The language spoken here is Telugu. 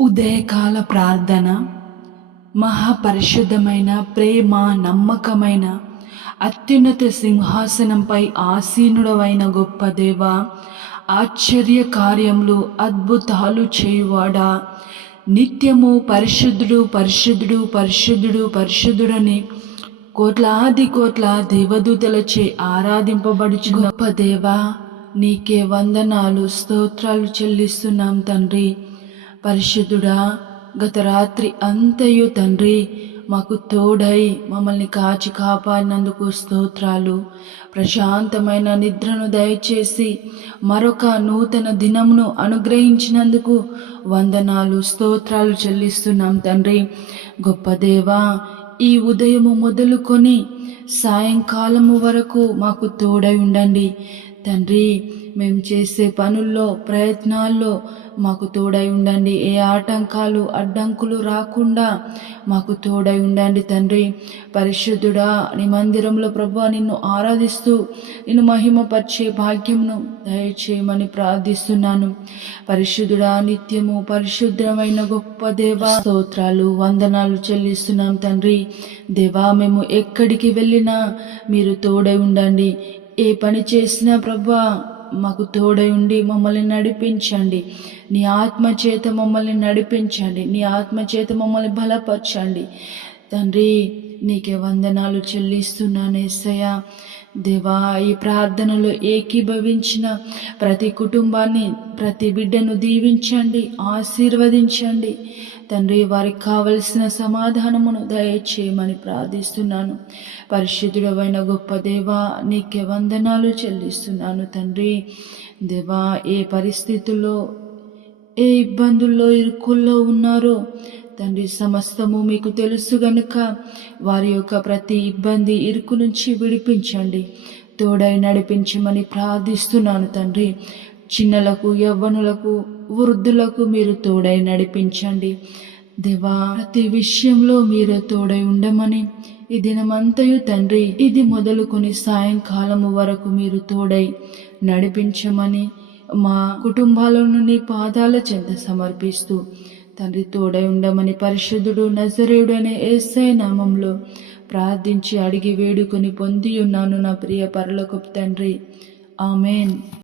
ఉదయకాల ప్రార్థన. మహాపరిశుద్ధమైన, ప్రేమ, నమ్మకమైన, అత్యున్నత సింహాసనంపై ఆసీనుడవైన గొప్ప దేవ, ఆశ్చర్య కార్యములు, అద్భుతాలు చేయువాడా, నిత్యము పరిశుద్ధుడు పరిశుద్ధుడు పరిశుద్ధుడు పరిశుద్ధుడని కోట్లాది కోట్ల దేవదూతలచే ఆరాధింపబడుచు గొప్ప దేవ, నీకే వందనాలు, స్తోత్రాలు చెల్లిస్తున్నాం తండ్రి. పరిశుద్ధుడా, గత రాత్రి అంతయు తండ్రి మాకు తోడై మమ్మల్ని కాచి కాపాడినందుకు స్తోత్రాలు. ప్రశాంతమైన నిద్రను దయచేసి మరొక నూతన దినమును అనుగ్రహించినందుకు వందనాలు, స్తోత్రాలు చెల్లిస్తున్నాం తండ్రి. గొప్ప దేవా, ఈ ఉదయము మొదలుకొని సాయంకాలము వరకు మాకు తోడై ఉండండి తండ్రి. మేము చేసే పనుల్లో, ప్రయత్నాల్లో మాకు తోడై ఉండండి. ఏ ఆటంకాలు, అడ్డంకులు రాకుండా మాకు తోడై ఉండండి తండ్రి. పరిశుద్ధుడా, నీ మందిరంలో ప్రభువా నిన్ను ఆరాధిస్తూ నిన్ను మహిమపరిచే భాగ్యమును దయచేయమని ప్రార్థిస్తున్నాను. పరిశుద్ధుడా, నిత్యము పరిశుద్ధమైన గొప్ప దేవా, స్తోత్రాలు, వందనాలు చెల్లిస్తున్నాం తండ్రి. దేవా, మేము ఎక్కడికి వెళ్ళినా మీరు తోడై ఉండండి. ఏ పని చేసినా ప్రభువా మాకు తోడై ఉండి మమ్మల్ని నడిపించండి. నీ ఆత్మ చేత మమ్మల్ని నడిపించండి. నీ ఆత్మ చేత మమ్మల్ని బలపరచండి తండ్రి. నీకే వందనాలు చెల్లిస్తున్నాను యేసయ్యా. దేవా, ఈ ప్రార్థనలో ఏకీభవించిన ప్రతి కుటుంబాన్ని, ప్రతి బిడ్డను దీవించండి, ఆశీర్వదించండి తండ్రి. వారికి కావలసిన సమాధానమును దయచేయమని ప్రార్థిస్తున్నాను. పరిశుద్ధుడవైన గొప్ప దేవా, నీకే వందనాలు చెల్లిస్తున్నాను తండ్రి. దేవా, ఏ పరిస్థితుల్లో, ఏ ఇబ్బందుల్లో, ఇరుకుల్లో ఉన్నారో తండ్రి, సమస్తము మీకు తెలుసు గనుక వారి యొక్క ప్రతి ఇబ్బంది, ఇరుకు నుంచి విడిపించండి, తోడై నడిపించమని ప్రార్థిస్తున్నాను తండ్రి. చిన్నలకు, యవ్వనులకు, వృద్ధులకు మీరు తోడై నడిపించండి దేవా. ప్రతి విషయంలో మీరు తోడై ఉండమని ఈ దినమంతయు తండ్రి, ఇది మొదలుకొని సాయంకాలము వరకు మీరు తోడై నడిపించమని మా కుటుంబాలను నీ పాదాల చెంత సమర్పిస్తూ తండ్రి తోడై ఉండమని పరిశుద్ధుడు నజరేయుడు అనే యేసయ్య నామంలో ప్రార్థించి అడిగి వేడుకొని పొంది ఉన్నాను నా ప్రియ పరలోకపు తండ్రి. ఆమెన్.